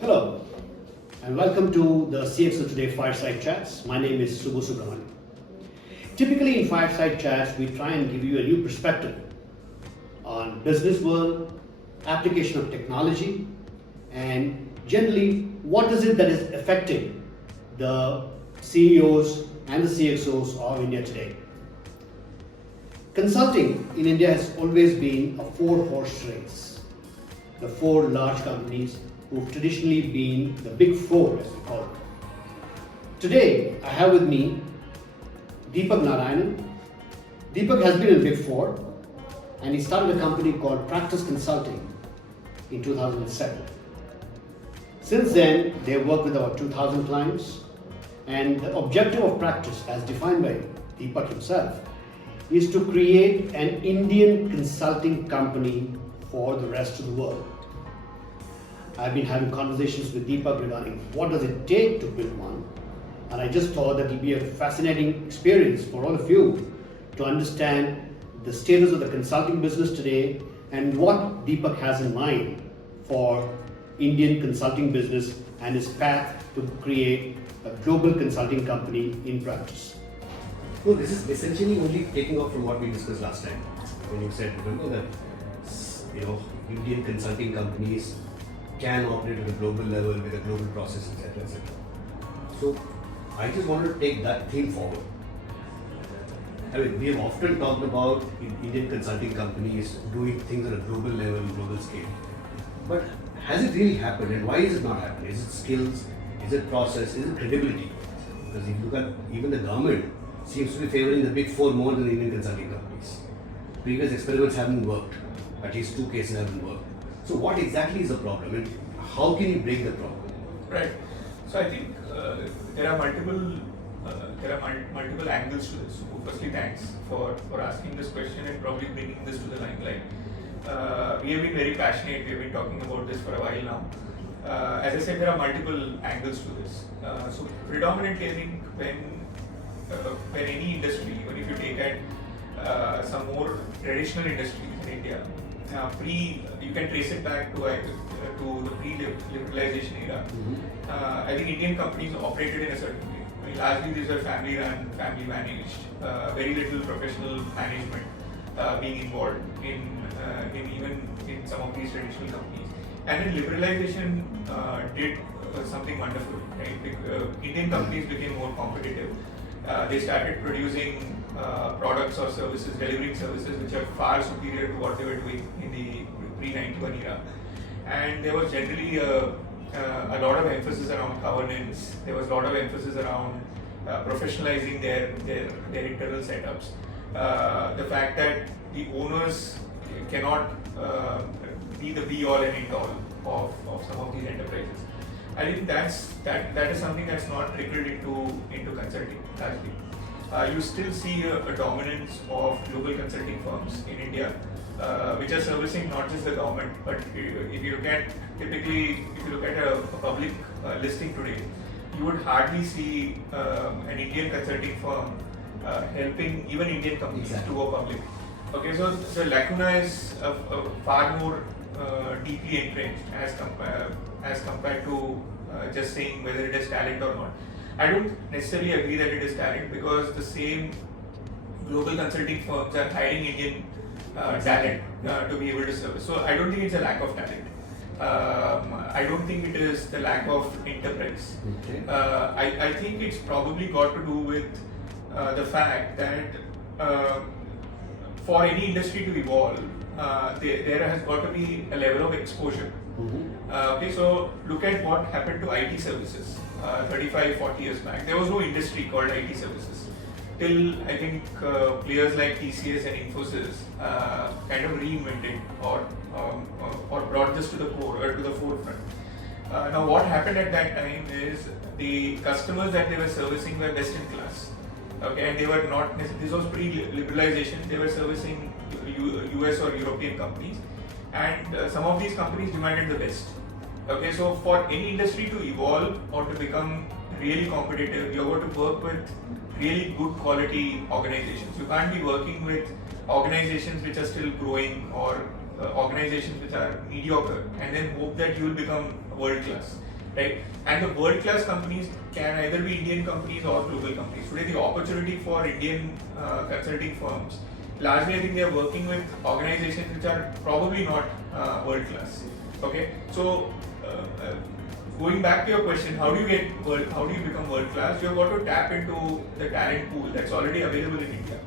Hello, and welcome to the CXOToday Fireside Chats. My name is Subbu Subramanian. Typically in Fireside Chats, we try and give you a new perspective on business world, application of technology, and generally what is it that is affecting the CEOs and the CXOs of India today. Consulting in India has always been a four-horse race. The four large companies who've traditionally been the big four, as we call it. Today, I have with me Deepak Narayanan. Deepak has been in Big Four, and he started a company called Practus Consulting in 2007. Since then, they have worked with about 2,000 clients, and the objective of Practus, as defined by Deepak himself, is to create an Indian consulting company for the rest of the world. I've been having conversations with Deepak regarding what does it take to build one, and I just thought that it will be a fascinating experience for all of you to understand the status of the consulting business today and what Deepak has in mind for Indian consulting business and his path to create a global consulting company in practice. No, this is essentially only taking off from what we discussed last time when you said, remember that Indian consulting companies can operate at a global level with a global process, etc., etc. So I just wanted to take that theme forward. I mean, we have often talked about Indian consulting companies doing things at a global level, global scale. But has it really happened, and why is it not happening? Is it skills? Is it process? Is it credibility? Because if you look at even the government seems to be favoring the big four more than the Indian consulting companies. Previous experiments haven't worked. At least 2 cases haven't worked. So what exactly is the problem, and how can you break the problem? Right. So I think there are multiple angles to this. So firstly, thanks for asking this question and probably bringing this to the limelight. We have been very passionate. We have been talking about this for a while now. As I said, there are multiple angles to this. So predominantly, I think when any industry, even if you take at some more traditional industries in India, you can trace it back to the pre-liberalization era. Mm-hmm. I think Indian companies operated in a certain way. I mean, largely these are family-run, family-managed. Very little professional management being involved in even in some of these traditional companies. And then liberalization did something wonderful. Right? Indian companies became more competitive. They started producing products or services, delivering services which are far superior to what they were doing in the pre-91 era. And there was generally a lot of emphasis around governance. There was a lot of emphasis around professionalizing their internal setups. The fact that the owners cannot be the be-all and end-all of some of these enterprises. I think that is something that's not trickled into consulting largely. You still see a dominance of global consulting firms in India, which are servicing not just the government, but if you look at a public listing today, you would hardly see an Indian consulting firm helping even Indian companies to go public. Okay, so the lacuna is far more deeply entrenched as compared to just saying whether it is talent or not. I don't necessarily agree that it is talent, because the same global consulting firms are hiring Indian talent to be able to service. So I don't think it's a lack of talent. I don't think it is the lack of enterprise. Okay. I think it's probably got to do with the fact that for any industry to evolve, there has got to be a level of exposure. Mm-hmm. Okay, so look at what happened to IT services 35-40 years back. There was no industry called IT services till I think players like TCS and Infosys kind of reinvented or brought this to the core or to the forefront. Now what happened at that time is the customers that they were servicing were best in class. Okay, and they were not necessarily, this was pre-liberalization, they were servicing US or European companies, and some of these companies demanded the best. Okay, so for any industry to evolve or to become really competitive, you're going to work with really good quality organizations. You can't be working with organizations which are still growing or organizations which are mediocre and then hope that you will become world class. right? And the world-class companies can either be Indian companies or global companies. Today, the opportunity for Indian consulting firms, largely I think they are working with organizations which are probably not world-class. Okay, so going back to your question, how do you become world-class? You've got to tap into the talent pool that's already available in India.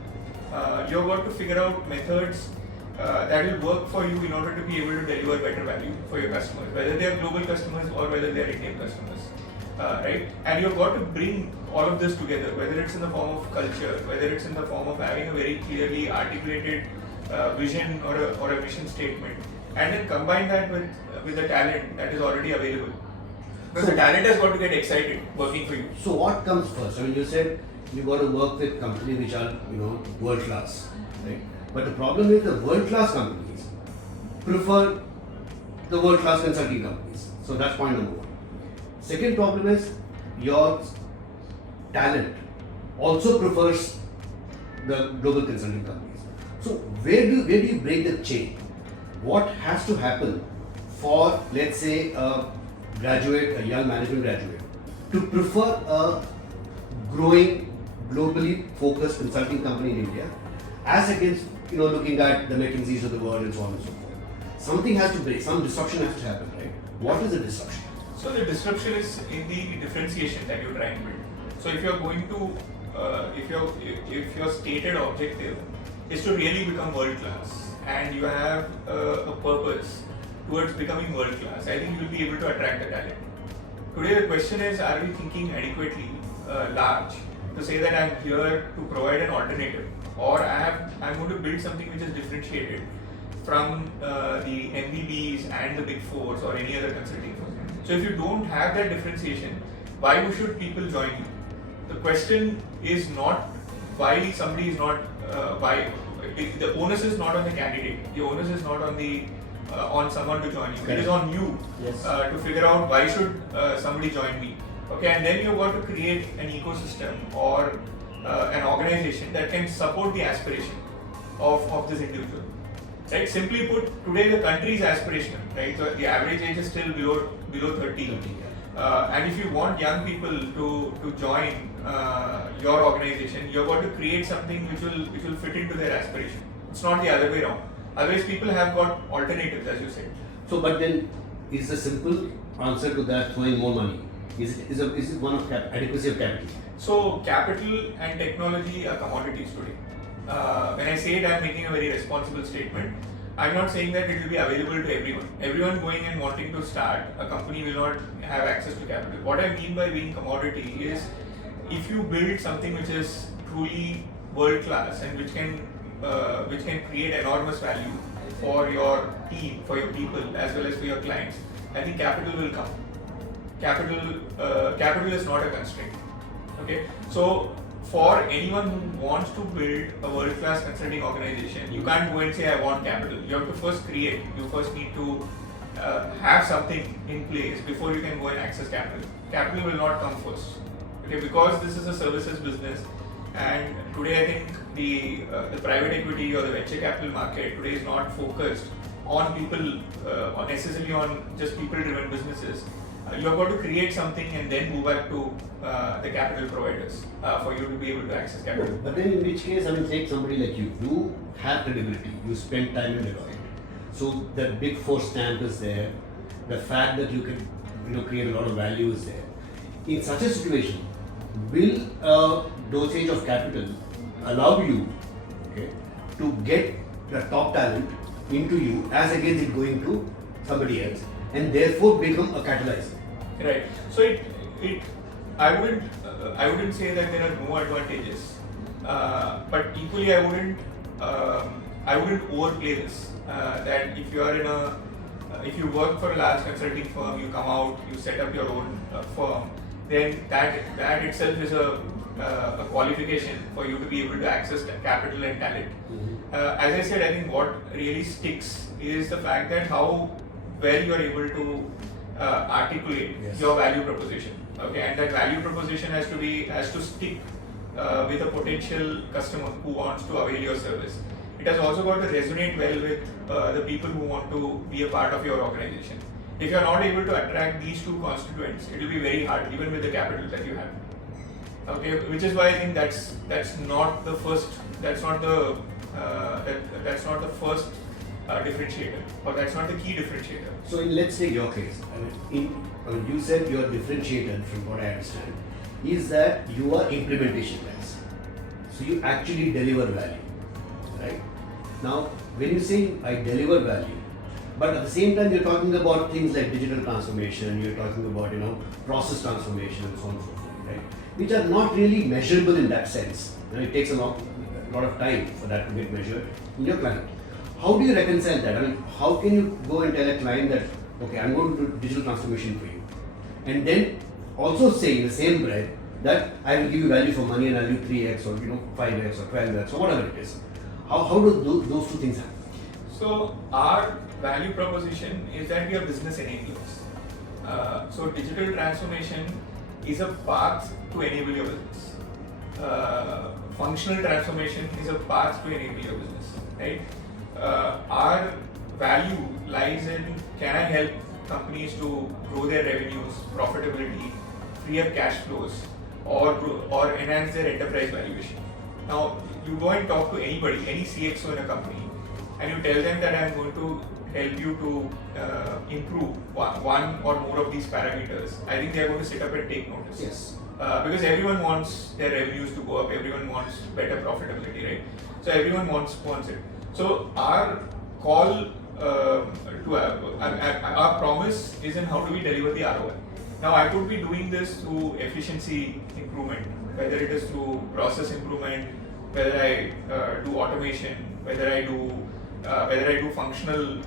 You've got to figure out methods that will work for you in order to be able to deliver better value for your customers, whether they are global customers or whether they are Indian customers, right? And you've got to bring all of this together, whether it's in the form of culture, whether it's in the form of having a very clearly articulated vision or a mission statement, and then combine that with the talent that is already available. Because the talent has got to get excited working for you. So what comes first? I mean, you said you got to work with companies which are, world class, right? But the problem is the world class companies prefer the world class consulting companies. So that's point number one. Second problem is your talent also prefers the global consulting companies. So where do you break the chain? What has to happen for, let's say, a young management graduate, to prefer a growing, globally focused consulting company in India, as against looking at the McKinseys of the world and so on and so forth? Something has to break, some disruption has to happen, right? What is the disruption? So the disruption is in the differentiation that you try and build. So if you're going to, if your stated objective is to really become world class, and you have a purpose towards becoming world class, I think you'll be able to attract the talent. Today the question is, are we thinking adequately large to say that I'm here to provide an alternative, or I'm going to build something which is differentiated from the MBBs and the Big Fours or any other consulting firm. So if you don't have that differentiation, why should people join you? The question is not why somebody is not the onus is not on the candidate. The onus is not on the on someone to join you. It is on you to figure out why should somebody join me. Okay, and then you've got to create an ecosystem or an organization that can support the aspiration of this individual. Right? Simply put, today the country is aspirational. Right? So the average age is still below 30. And if you want young people to join your organization, you've got to create something which will fit into their aspiration. It's not the other way around. Otherwise, people have got alternatives, as you said. So, but then, is the simple answer to that throwing more money? Is it one of adequacy of capital? So, capital and technology are commodities today. When I say it, I'm making a very responsible statement. I'm not saying that it will be available to everyone. Everyone going and wanting to start a company will not have access to capital. What I mean by being commodity is, if you build something which is truly world class and which can create enormous value for your team, for your people, as well as for your clients, I think capital will come. Capital is not a constraint. Okay, so for anyone who wants to build a world-class consulting organization, you can't go and say, I want capital. You have to first create. You first need to have something in place before you can go and access capital. Capital will not come first. Okay, because this is a services business, and today I think the private equity or the venture capital market today is not focused on people, or necessarily on just people-driven businesses. You have got to create something and then move back to the capital providers for you to be able to access capital. But then, in which case, I mean, take somebody like you. You have credibility. You spend time in Deloitte, so the Big Four stamp is there. The fact that you can, create a lot of value is there. In such a situation, will a dosage of capital allow you, to get the top talent into you as against it going to somebody else, and therefore become a catalyzer? Right. So I wouldn't say that there are no advantages, but equally I wouldn't overplay this. That if you are if you work for a large consulting firm, you come out, you set up your own firm, then that itself is a qualification for you to be able to access capital and talent. As I said, I think what really sticks is the fact that how well you are able to articulate your value proposition. Okay, and that value proposition has to stick with a potential customer who wants to avail your service. It has also got to resonate well with the people who want to be a part of your organization. If you are not able to attract these two constituents, it will be very hard, even with the capital that you have. Okay, which is why I think that's not the first differentiator, or that's not the key differentiator. So let's take your case. You said your differentiator, from what I understand, is that you are implementation guys. So you actually deliver value, right? Now, when you say I deliver value, but at the same time you're talking about things like digital transformation, you're talking about process transformation and so on and so forth, right? Which are not really measurable in that sense. And it takes a lot of time for that to get measured in your client. How do you reconcile that? I mean, how can you go and tell a client that, okay, I'm going to do digital transformation for you, and then also say in the same breath that I will give you value for money and I'll do 3x or 5x or 12x or whatever it is. How do those two things happen? So our value proposition is that we are business enablers. So digital transformation is a path to enable your business. Functional transformation is a path to enable your business, right? Our value lies in, can I help companies to grow their revenues, profitability, free up cash flows, or enhance their enterprise valuation. Now, you go and talk to anybody, any CXO in a company, and you tell them that I'm going to help you to improve one or more of these parameters. I think they are going to sit up and take notice. Yes. Because everyone wants their revenues to go up, everyone wants better profitability, right? So everyone wants it. So our call our promise is in how do we deliver the ROI. Now I could be doing this through efficiency improvement, whether it is through process improvement, whether I do automation, whether I do functional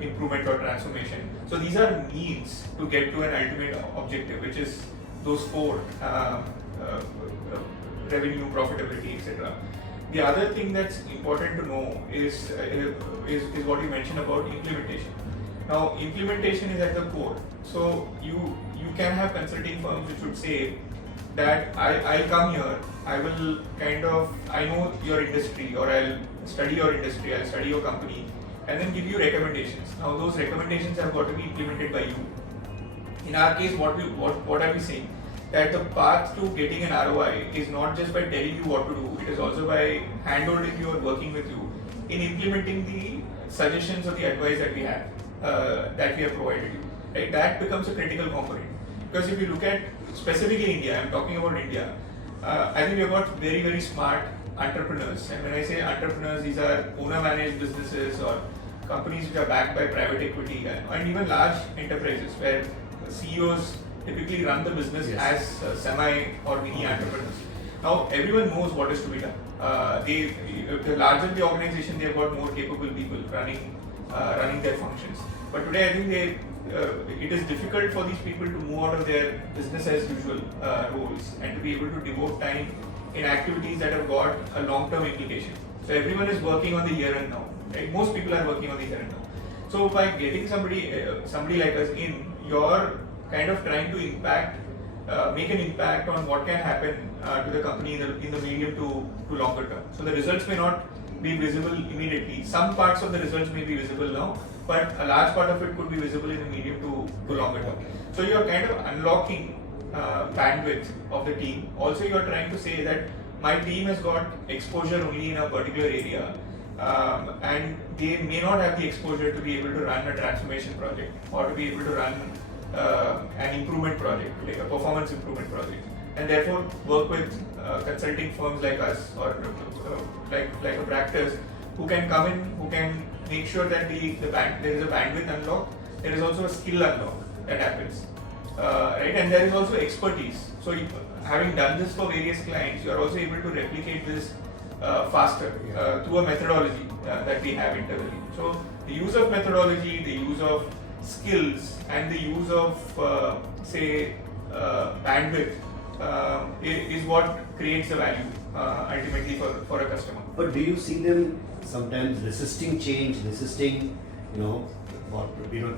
improvement or transformation. So these are means to get to an ultimate objective, which is those four: revenue, profitability, etc. The other thing that's important to know is what you mentioned about implementation. Now, implementation is at the core. So you can have consulting firms which would say that I'll come here, I know your industry, or I'll study your industry, I'll study your company, and then give you recommendations. Now those recommendations have got to be implemented by you. In our case, what are we saying? That the path to getting an ROI is not just by telling you what to do, it is also by hand-holding you or working with you in implementing the suggestions or the advice that we have, that we have provided you. Right? That becomes a critical component. Because if you look at specifically India, I'm talking about India, I think we've got very, very smart entrepreneurs. And when I say entrepreneurs, these are owner-managed businesses or companies which are backed by private equity and even large enterprises where CEOs typically run the business as semi or mini entrepreneurs. Now everyone knows what is to be done. The larger the organization, they've got more capable people running their functions. But today I think it is difficult for these people to move out of their business as usual roles and to be able to devote time in activities that have got a long-term implication. So everyone is working on the here and now. Right? Most people are working on the here and now. So by getting somebody like us in, you're kind of trying to make an impact on what can happen to the company in the medium to longer term. So the results may not be visible immediately. Some parts of the results may be visible now, but a large part of it could be visible in the medium to longer term. So you're kind of unlocking bandwidth of the team. Also, you're trying to say that my team has got exposure only in a particular area, and they may not have the exposure to be able to run a transformation project or to be able to run an improvement project, like a performance improvement project, and therefore work with consulting firms like us or like a Practus, who can come in, who can make sure that there is a bandwidth unlock, there is also a skill unlock that happens, right? And there is also expertise. So having done this for various clients, you are also able to replicate this faster through a methodology that we have internally. So the use of methodology, the use of skills, and the use of bandwidth is what creates the value ultimately for a customer. But do you see them sometimes resisting change,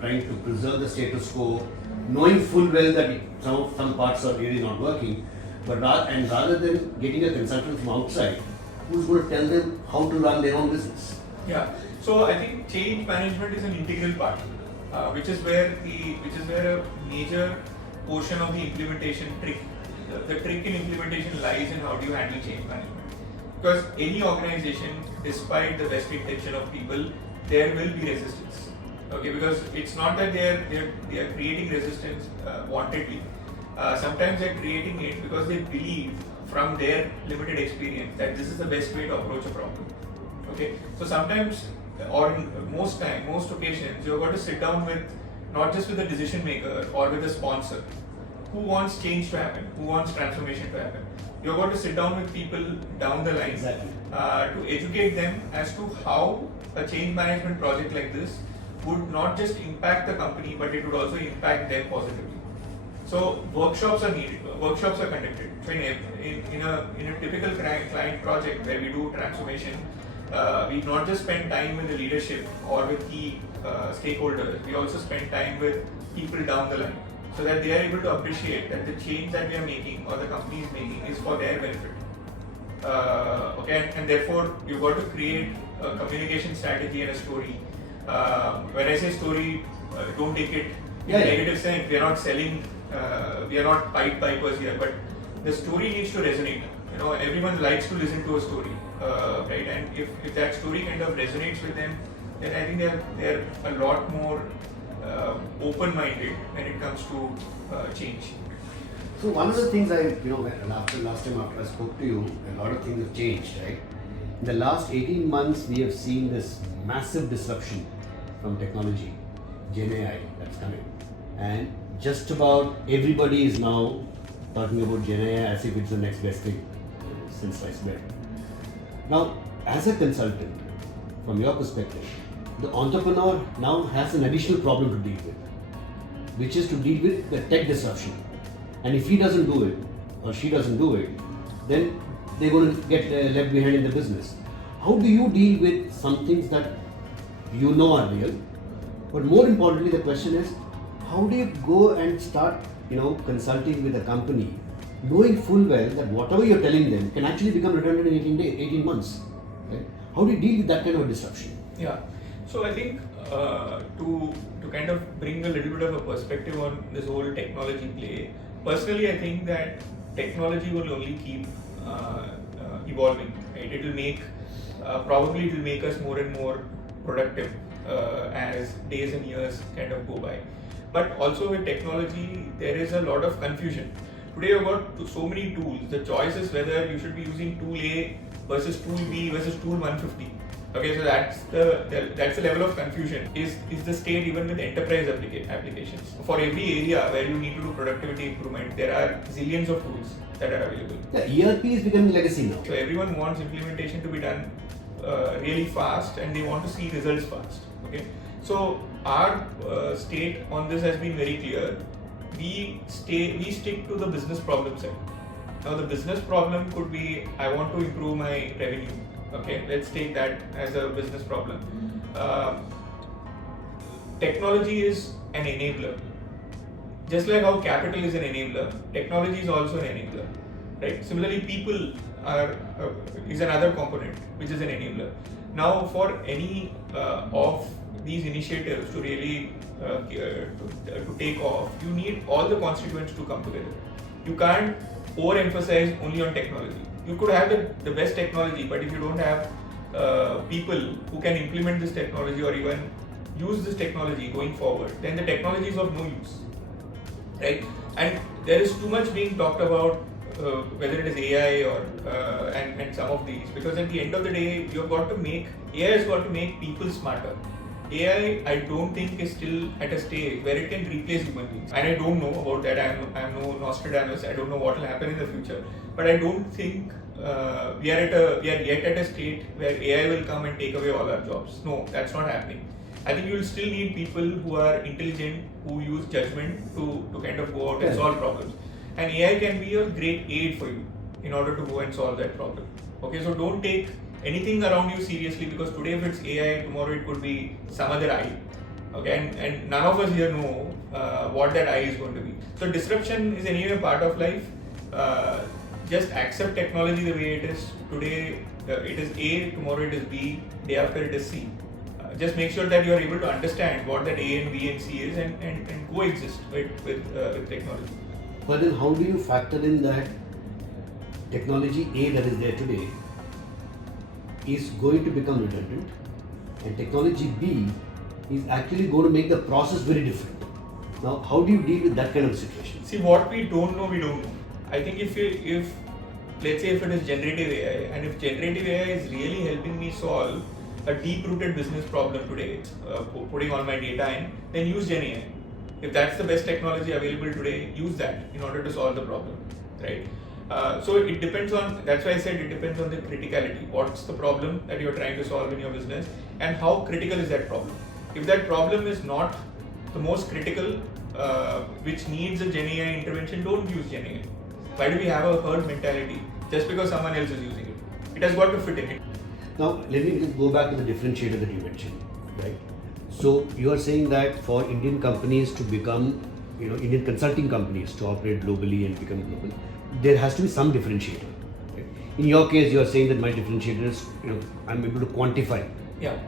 trying to preserve the status quo, knowing full well that some parts are really not working, but rather than getting a consultant from outside who's going to tell them how to run their own business? Yeah. So I think change management is an integral part. which is where a major portion of the implementation trick, the trick in implementation lies in how do you handle change management. Because any organization, despite the best intention of people, there will be resistance. Okay, because it's not that they are creating resistance wantedly. Sometimes they're creating it because they believe from their limited experience that this is the best way to approach a problem. Okay, so sometimes, or most occasions, you've got to sit down with not just with the decision maker or with the sponsor who wants change to happen, who wants transformation to happen. You've got to sit down with people down the line to educate them as to how a change management project like this would not just impact the company, but it would also impact them positively. So workshops are needed, workshops are conducted. So in a typical client project where we do transformation, we not just spend time with the leadership or with key stakeholders, we also spend time with people down the line, so that they are able to appreciate that the change that we are making or the company is making is for their benefit. Okay, and therefore you've got to create a communication strategy and a story. When I say story, don't take it in a negative sense. We are not selling, we are not Pied Pipers here, but the story needs to resonate. You know, everyone likes to listen to a story, right? And if that story kind of resonates with them, then I think they're a lot more open-minded when it comes to change. So one of the things last time after I spoke to you, a lot of things have changed, right? In the last 18 months, we have seen this massive disruption from technology, Gen AI that's coming. And just about everybody is now talking about Gen AI as if it's the next best thing since sliced bread. Now, as a consultant, from your perspective, the entrepreneur now has an additional problem to deal with, which is to deal with the tech disruption. And if he doesn't do it, or she doesn't do it, then they're going to get left behind in the business. How do you deal with some things that you know are real? But more importantly, the question is, how do you go and start, consulting with a company, knowing full well that whatever you're telling them can actually become redundant in 18 months? Right? How do you deal with that kind of a disruption? Yeah. So I think to kind of bring a little bit of a perspective on this whole technology play, personally I think that technology will only keep evolving. Right? It will make us more and more productive as days and years kind of go by. But also with technology, there is a lot of confusion. Today you've got so many tools. The choice is whether you should be using tool A versus tool B versus tool 150. Okay, so that's the level of confusion. Is the state even with enterprise applications? For every area where you need to do productivity improvement, there are zillions of tools that are available. The ERP is becoming legacy now. So everyone wants implementation to be done really fast, and they want to see results fast. Okay, so our state on this has been very clear. We stick to the business problem side. Now the business problem could be, I want to improve my revenue. Okay, let's take that as a business problem. Technology is an enabler. Just like how capital is an enabler, technology is also an enabler, right? Similarly, people is another component which is an enabler. Now, for any of these initiatives to really to take off, you need all the constituents to come together. You can't overemphasize only on technology. You could have the best technology, but if you don't have people who can implement this technology or even use this technology going forward, then the technology is of no use, right? And there is too much being talked about whether it is AI or and some of these, because at the end of the day, AI has got to make people smarter. AI, I don't think, is still at a stage where it can replace human beings. And I don't know about that. I'm no Nostradamus. I don't know what will happen in the future. But I don't think we are yet at a state where AI will come and take away all our jobs. No, that's not happening. I think you will still need people who are intelligent, who use judgment to kind of go out and solve problems. And AI can be a great aid for you in order to go and solve that problem. Okay, so don't take anything around you seriously, because today if it's AI, tomorrow it could be some other I. Okay, and none of us here know what that I is going to be. So disruption is anyway part of life. Just accept technology the way it is. Today it is A, tomorrow it is B, day after it is C. just make sure that you are able to understand what that A and B and C is and coexist with technology. But then how do you factor in that technology A that is there today is going to become redundant and technology B is actually going to make the process very different? Now, how do you deal with that kind of situation? See, what we don't know, we don't know. I think if let's say if it is generative AI, and if generative AI is really helping me solve a deep-rooted business problem today, putting all my data in, then use Gen AI. If that's the best technology available today, use that in order to solve the problem, right? So it depends on, that's why I said it depends on the criticality. What's the problem that you're trying to solve in your business and how critical is that problem? If that problem is not the most critical, which needs a Gen AI intervention, don't use Gen AI. Why do we have a herd mentality just because someone else is using it? It has got to fit in it. Now, let me just go back to the differentiator that you mentioned, right? So you are saying that for Indian companies to become, Indian consulting companies to operate globally and become global, there has to be some differentiator. Right? In your case, you are saying that my differentiator is, I'm able to quantify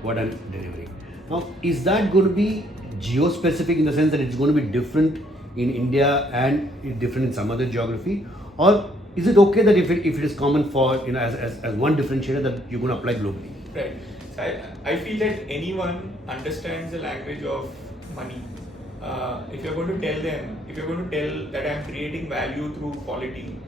what I'm delivering. Now, is that going to be geo-specific in the sense that it's going to be different in India and different in some other geography, or is it okay that if it is common for as one differentiator that you're going to apply globally? Right. So I feel that anyone understands the language of money. If you're going to tell that I'm creating value through quality,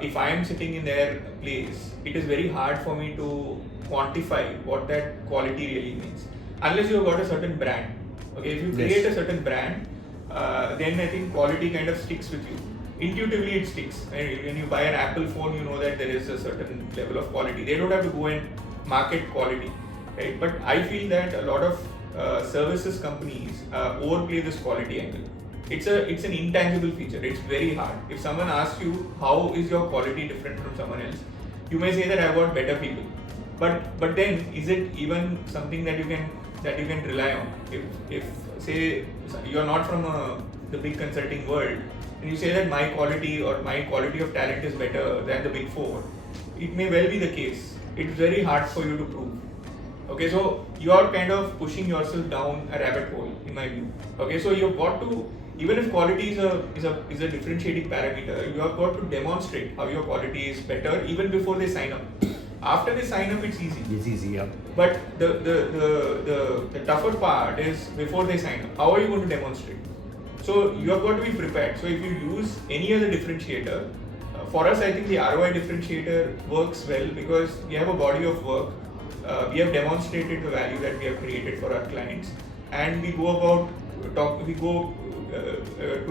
if I am sitting in their place, it is very hard for me to quantify what that quality really means. Unless you've got a certain brand. Okay, if you create a certain brand, then I think quality kind of sticks with you. Intuitively it sticks. When you buy an Apple phone, you know that there is a certain level of quality. They don't have to go and market quality, right? But I feel that a lot of services companies overplay this quality angle. It's an intangible feature. It's very hard. If someone asks you how is your quality different from someone else, you may say that I've got better people. But then is it even something that you can rely on? If say you're not from the big consulting world, and you say that my quality of talent is better than the big four, it may well be the case. It's very hard for you to prove. Okay, so you are kind of pushing yourself down a rabbit hole, in my view. Okay, so you've got to, even if quality is a differentiating parameter, you have got to demonstrate how your quality is better even before they sign up. After they sign up, it's easy. It's easy, yeah. But the tougher part is before they sign up. How are you going to demonstrate? So you have got to be prepared. So if you use any other differentiator, for us, I think the ROI differentiator works well because we have a body of work. We have demonstrated the value that we have created for our clients, and we go to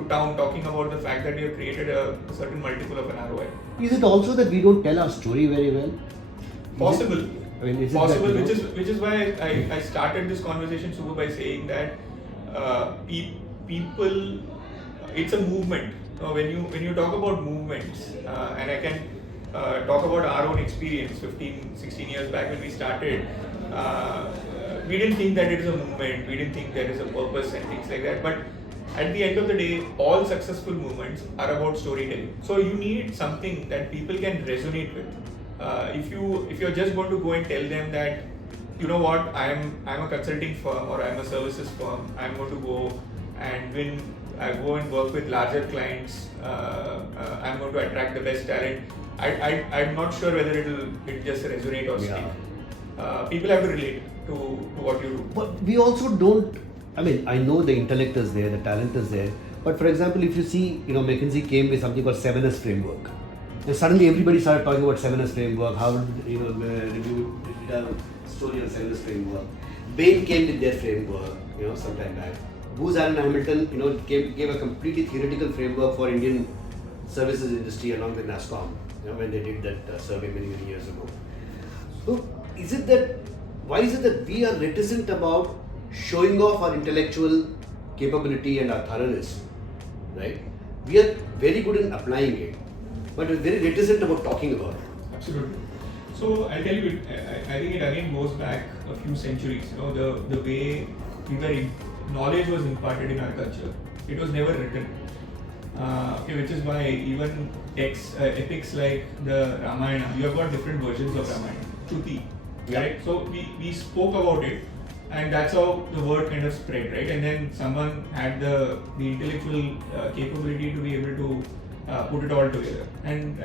town talking about the fact that we have created a certain multiple of an ROI. Is it also that we don't tell our story very well? Possible. Possible, which is why I started this conversation, Subbu, by saying that people, it's a movement. When you talk about movements, and I can talk about our own experience 15-16 years back when we started, we didn't think that it is a movement, we didn't think there is a purpose and things like that, but at the end of the day, all successful movements are about storytelling. So you need something that people can resonate with. If you're just going to go and tell them that, you know what, I'm a consulting firm or I'm a services firm, I'm going to go and I go and work with larger clients, I'm going to attract the best talent, I'm not sure whether it'll just resonate or stick. People have to relate to what you do. But we also don't, I know the intellect is there, the talent is there, but for example, if you see, McKinsey came with something called 7S framework. And suddenly everybody started talking about 7S framework, how did a story on 7S framework. Bain came with their framework, sometime back. Booz Allen Hamilton, gave a completely theoretical framework for Indian services industry along with NASSCOM, when they did that survey many years ago. So, why is it that we are reticent about showing off our intellectual capability and our thoroughness, right? We are very good in applying it, but we're very reticent about talking about it. Absolutely. So I'll tell you, I think it again goes back a few centuries. The way knowledge was imparted in our culture. It was never written. Which is why even epics like the Ramayana, you have got different versions of Ramayana. Shruti, right? So we spoke about it, and that's how the word kind of spread, right? And then someone had the intellectual capability to be able to put it all together, and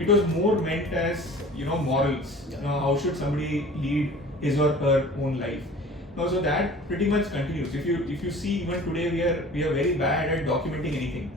it was more meant as morals. How should somebody lead his or her own life? So that pretty much continues. If you see, even today we are very bad at documenting anything,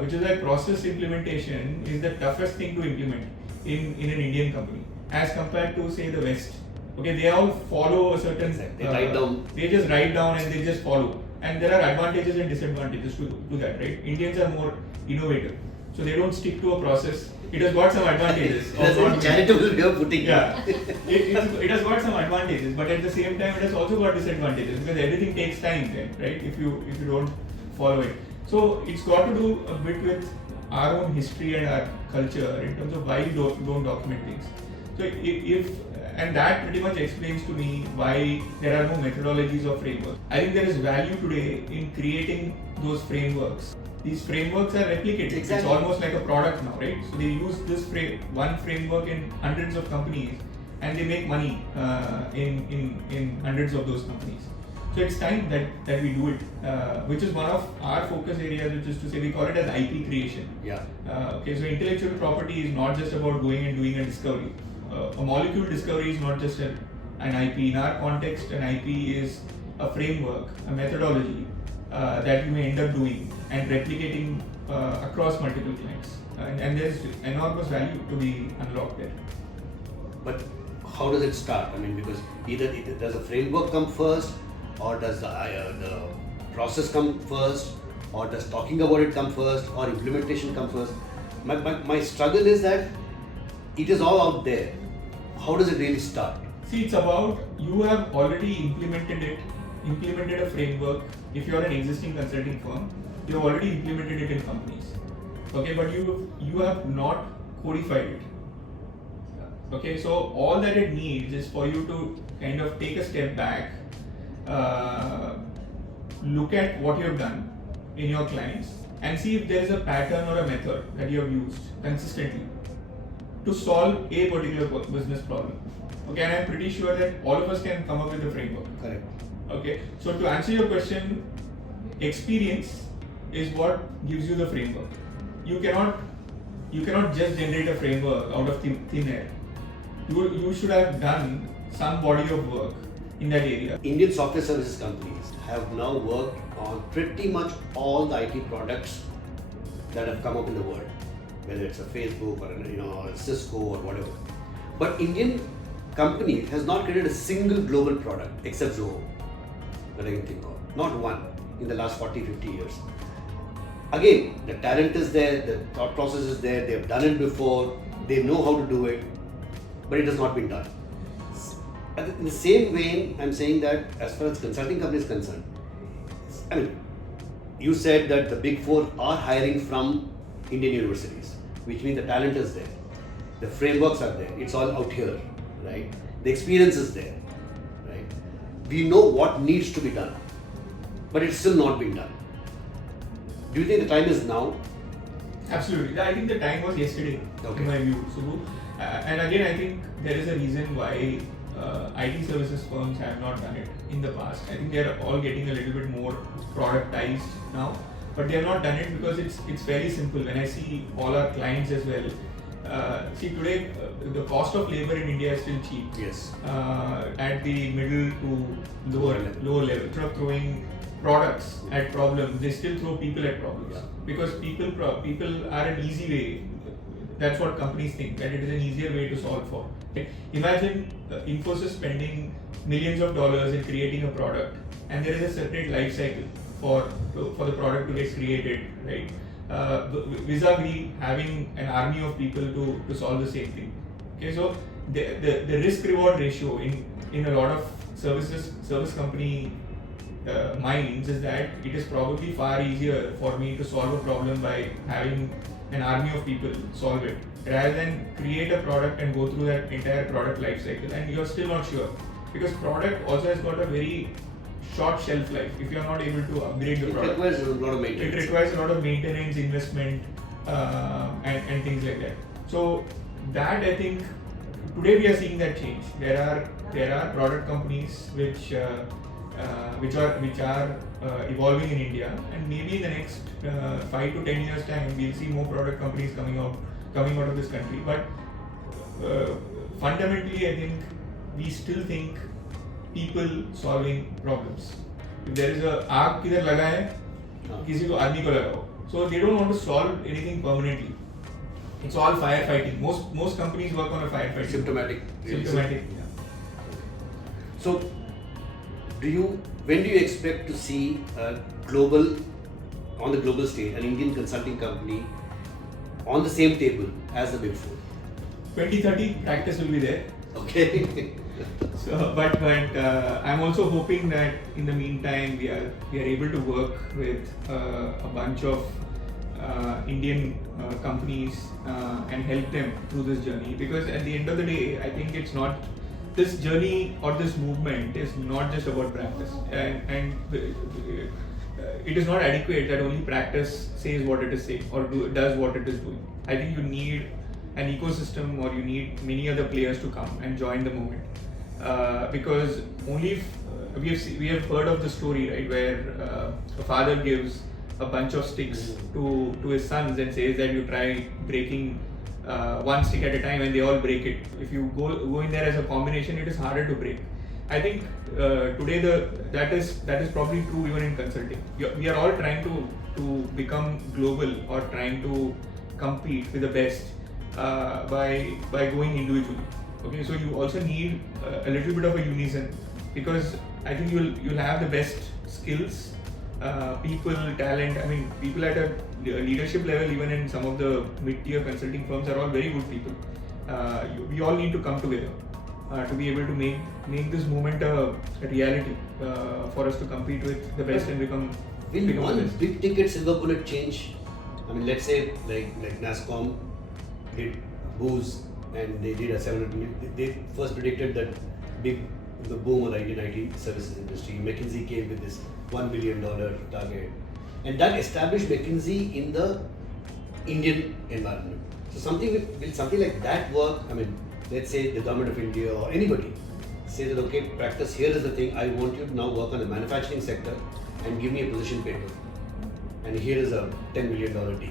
which is why process implementation is the toughest thing to implement in an Indian company as compared to, say, the West. Okay, they all follow a certain. They write down. They just write down and they just follow. And there are advantages and disadvantages to that, right? Indians are more innovative, so they don't stick to a process. It has got some advantages. That's a charitable way of putting it. Yeah, it has got some advantages, but at the same time, it has also got disadvantages because everything takes time, then, right? If you don't follow it, so it's got to do a bit with our own history and our culture in terms of why we don't document things. So and that pretty much explains to me why there are no methodologies or frameworks. I think there is value today in creating those frameworks. These frameworks are replicated. Exactly. It's almost like a product now, right? So they use this one framework in hundreds of companies, and they make money in hundreds of those companies. So it's time that we do it, which is one of our focus areas, which is to say we call it as IP creation. Yeah. Okay, so intellectual property is not just about going and doing a discovery. A molecule discovery is not just an IP. In our context, an IP is a framework, a methodology that you may end up doing and replicating across multiple clients. And there's enormous value to be unlocked there. But how does it start? I mean, because either does the framework come first, or does the process come first, or does talking about it come first, or implementation come first? My struggle is that it is all out there. How does it really start? See, it's about you have already implemented a framework. If you are an existing consulting firm, you have already implemented it in companies. Okay, but you have not codified it. Okay, so all that it needs is for you to kind of take a step back, look at what you have done in your clients, and see if there is a pattern or a method that you have used consistently to solve a particular business problem. Okay, and I'm pretty sure that all of us can come up with a framework. Correct. Okay, so to answer your question, experience is what gives you the framework. You cannot just generate a framework out of thin air. You should have done some body of work in that area. Indian software services companies have now worked on pretty much all the IT products that have come up in the world, whether it's a Facebook or a Cisco or whatever. But Indian company has not created a single global product except Zoho that I can think of. Not one in the last 40-50 years. Again, the talent is there, the thought process is there, they have done it before, they know how to do it, but it has not been done. In the same vein, I'm saying that as far as consulting company is concerned, I mean, you said that the big four are hiring from Indian universities, which means the talent is there, the frameworks are there, it's all out here, right? The experience is there, right? We know what needs to be done, but it's still not being done. Do you think the time is now? Absolutely. I think the time was yesterday, in my view. So, and again, I think there is a reason why IT services firms have not done it in the past. I think they are all getting a little bit more productized now, but they have not done it because it's very simple. When I see all our clients as well, see today the cost of labor in India is still cheap. Yes. At the middle to lower level, instead of throwing products at problems, they still throw people at problems. Yeah. Because people are an easy way. That's what companies think, that it is an easier way to solve for. Okay? Imagine Infosys spending millions of dollars in creating a product, and there is a separate life cycle for the product to get created, right? Vis-a-vis having an army of people to solve the same thing. Okay, so the risk reward ratio in a lot of service company minds is that it is probably far easier for me to solve a problem by having an army of people solve it, rather than create a product and go through that entire product life cycle and you're still not sure, because product also has got a very short shelf life if you are not able to upgrade the product. It requires a lot of maintenance. It requires a lot of maintenance, investment, and things like that. So that, I think, today we are seeing that change. There are product companies which are evolving in India, and maybe in the next 5 to 10 years time we'll see more product companies coming out of this country. But fundamentally, I think we still think people solving problems. If there is a आग किधर लगा है, किसी को आदमी को लगाओ. So they don't want to solve anything permanently. It's all firefighting. Most companies work on a firefighting. Symptomatic. Yeah. So, when do you expect to see on the global stage, an Indian consulting company on the same table as the Big Four? 2030, Practus will be there. Okay. So, but I'm also hoping that in the meantime we are able to work with a bunch of Indian companies and help them through this journey, because at the end of the day, I think it's not this journey or this movement is not just about Practus, and it is not adequate that only Practus says what it is saying or does what it is doing. I think you need an ecosystem, or you need many other players to come and join the movement, because only if we have heard of the story, right, where a father gives a bunch of sticks to his sons and says that you try breaking one stick at a time and they all break it. If you go in there as a combination, it is harder to break. I think today that is probably true even in consulting. We are all trying to become global or trying to compete with the best by going individually. Okay, so you also need a little bit of a unison, because I think you'll have the best skills, people, talent. I mean, people at a leadership level, even in some of the mid-tier consulting firms, are all very good people. We all need to come together to be able to make this movement a reality for us to compete with the best and become one best. big ticket silver bullet change? I mean, let's say like NASSCOM did booze and they did a 700 million. They first predicted that the boom of the Indian IT services industry. McKinsey came with this $1 billion target, and that established McKinsey in the Indian environment. So something like that work. I mean, let's say the government of India or anybody says that, okay, Practus, here is the thing, I want you to now work on the manufacturing sector and give me a position paper, and here is a $10 million deal.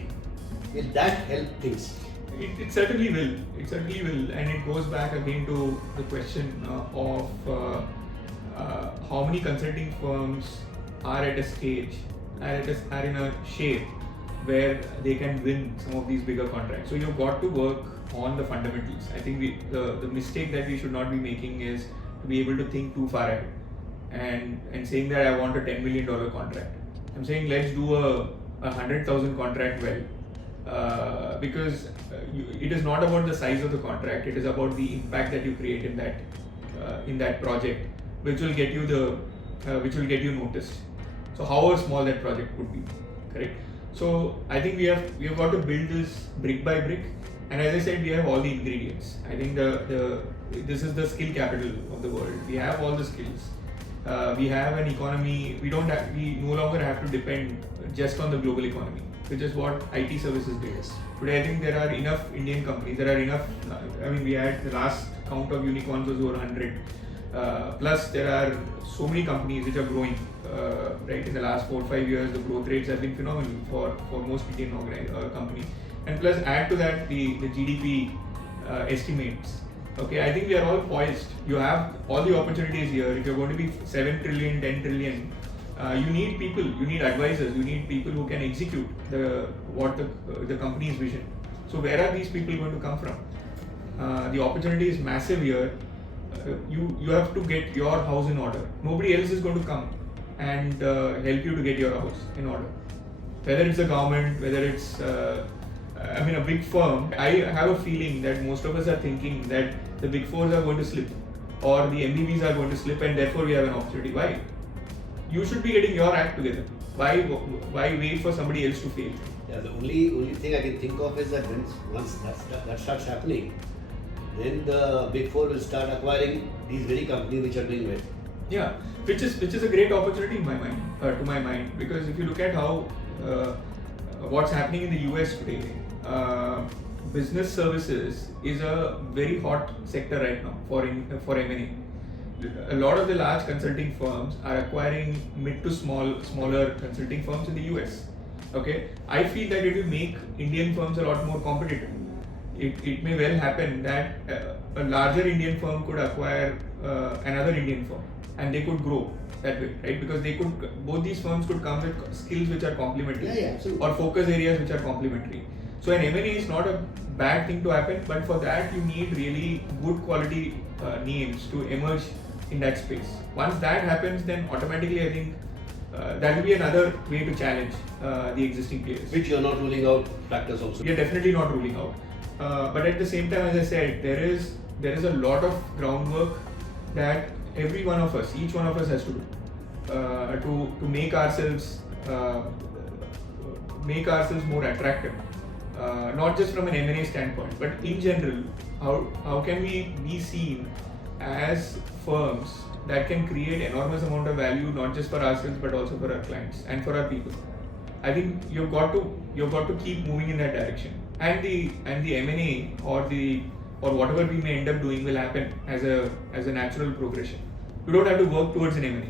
Will that help things? It certainly will. It certainly will, and it goes back again to the question of how many consulting firms are at a stage, are in a shape where they can win some of these bigger contracts. So you've got to work on the fundamentals. I think the mistake that we should not be making is to be able to think too far ahead and saying that I want a $10 million contract. I'm saying let's do a 100,000 contract well, because it is not about the size of the contract. It is about the impact that you create in that project, which will get you noticed. So however small that project could be, correct? So I think we have got to build this brick by brick, and as I said, we have all the ingredients. I think this is the skill capital of the world. We have all the skills. We have an economy. We no longer have to depend just on the global economy, which is what IT services do. Today, I think there are enough Indian companies. There are enough. I mean, we had the last count of unicorns was over 100. Plus, there are so many companies which are growing. Right, in the last 4 or 5 years, the growth rates have been phenomenal for most Indian companies. And plus, add to that the GDP estimates. Okay, I think we are all poised. You have all the opportunities here. If you're going to be 7 trillion, 10 trillion, you need people, you need advisors, you need people who can execute the company's vision. So where are these people going to come from? The opportunity is massive here. You have to get your house in order. Nobody else is going to come and help you to get your house in order. Whether it's the government, whether it's a big firm. I have a feeling that most of us are thinking that the big fours are going to slip, or the MBBs are going to slip, and therefore we have an opportunity. Why? You should be getting your act together. Why wait for somebody else to fail? Yeah, the only thing I can think of is that once that starts happening, then the big four will start acquiring these very companies which are doing well. Yeah, which is a great opportunity in my mind, to my mind, because if you look at how what's happening in the US today, business services is a very hot sector right now for M&A. A lot of the large consulting firms are acquiring mid to smaller consulting firms in the US. Okay, I feel that it will make Indian firms a lot more competitive. It may well happen that a larger Indian firm could acquire another Indian firm and they could grow that way, right? Because both these firms could come with skills which are complementary, or focus areas which are complementary. So an M&A is not a bad thing to happen, but for that you need really good quality names to emerge in that space. Once that happens, then automatically I think that will be another way to challenge the existing players. Which you're not ruling out Practus also. We are definitely not ruling out. But at the same time, as I said, there is a lot of groundwork that every one of us, each one of us has to do to make ourselves more attractive. Not just from an M&A standpoint, but in general, how can we be seen as firms that can create enormous amount of value, not just for ourselves but also for our clients and for our people. I think you've got to keep moving in that direction, and the M&A or whatever we may end up doing will happen as a natural progression. You don't have to work towards an M&A.